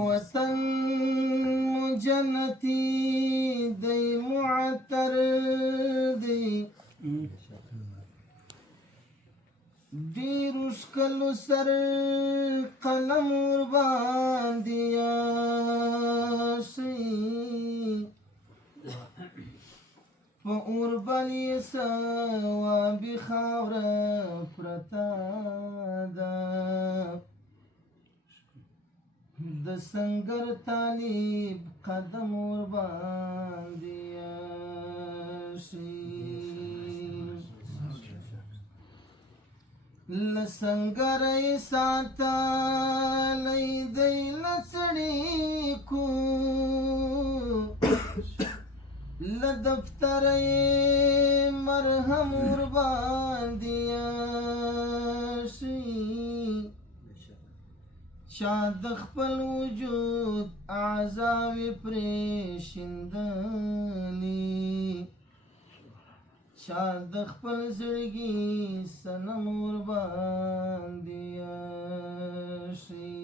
وطن جنتی دی معطر دی ډېر ښکلو سر قلم ورباندې ایښی په اور باندې صوابي خاوره پرته ده د سنګر طالب قدم ورباندې ایښی لسنګر یې ساتلی دی له څړیکو له دفتر یې مرهم ورباندې ایښی چا د خپل وجود اعضاوې پرې شیندلي چا د خپل زړګي صنم ورباندې ایښی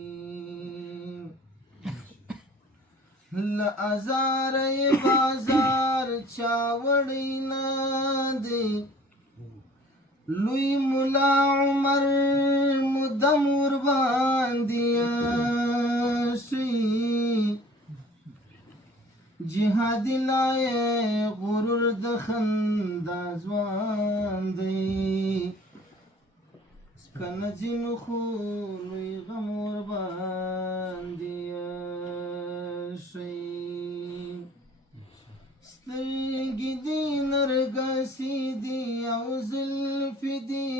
له ازاره یې بازار چا وړی نه دی لوی ملا عمر مدم ورباندې ایښی جهادي لایق غرور د خندا ځوان دی که نه ځینو خو لوی غم ورباندې ایښی سترګې دي نرګسې دي او زلفې دي